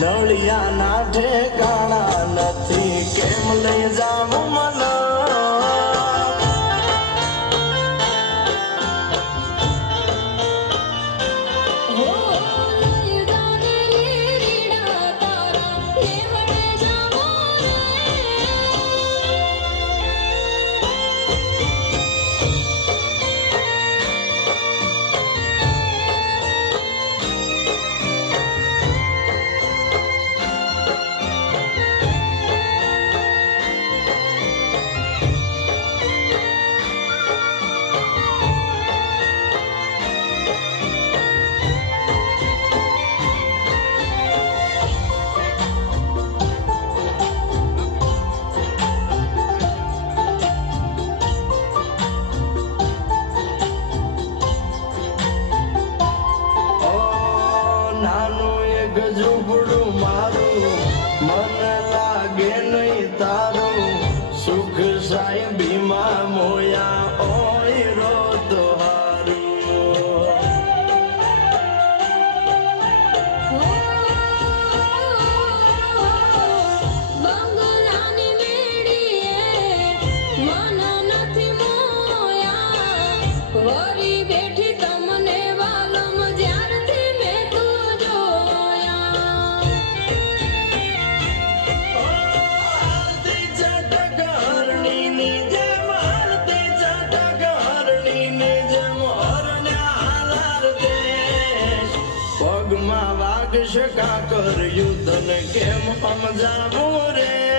નળિયાના ઠેકાણા નથી કેમ લઈ જાવું મને નાનું એક ઝૂંપડું મારું મન લાગે નહીં તારું સુખ સાહેબીમાં મોયા ઓય રોત બેઠી તમને વાલમ જ્યારથી મેં તું જોયા આરતી ચટક હરણીની જેમ આરતી ચટક હરણીની જેમ હરણ્યા હાલાર દેશ પગમાં વાગશે કાકર યુદ્ધને કેમ સમજાવું રે